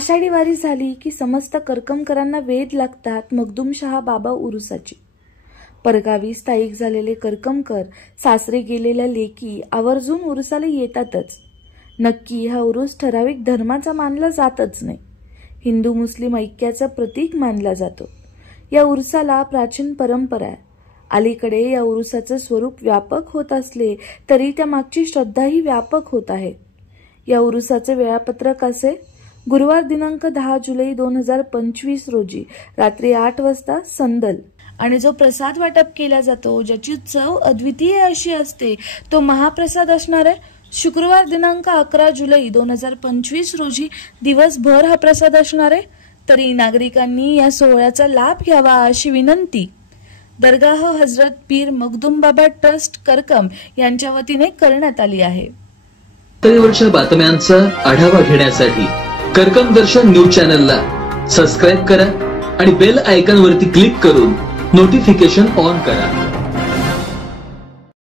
आषाढी वारी झाली की समस्त करकमकरांना वेध लागतात मखदूमशहा बाबा उरुसाची। परगावी स्थायिक झालेले करकमकर सासरे गेलेल्या लेकी आवर्जून उरुसाला येतातच। नक्की हा उरूस ठराविक धर्माचा मानला जातच नाही, हिंदू मुस्लिम ऐक्याचं प्रतीक मानला जातो। या उरुसाला प्राचीन परंपरा आहे। अलीकडे या उरुसाचं स्वरूप व्यापक होत असले तरी त्या मागची श्रद्धाही व्यापक होत आहे। या उरुसाचे वेळापत्रक असे: गुरुवार दिनांक 10 जुलै 2025 रोजी रात्री 8 वाजता संदल, आणि जो प्रसाद वाटप केला जातो ज्याची चव अद्वितीय अशी असते तो महाप्रसाद असणार आहे। शुक्रवार दिनांक 11 जुलै 2025 रोजी दिवसभर हा प्रसाद असणार आहे। तरी नागरिकांनी या सोहळ्याचा लाभ घ्यावा अशी विनंती दरगाह हजरत पीर मखदूम बाबा ट्रस्ट करकम यांच्या वतीने करण्यात आली आहे। वार्तांच्या बातम्यांचा आढावा घेण्यासाठी करकम दर्शन न्यूज चॅनलला सबस्क्राइब करा आणि बेल आयकॉन वरती क्लिक करून नोटिफिकेशन ऑन करा।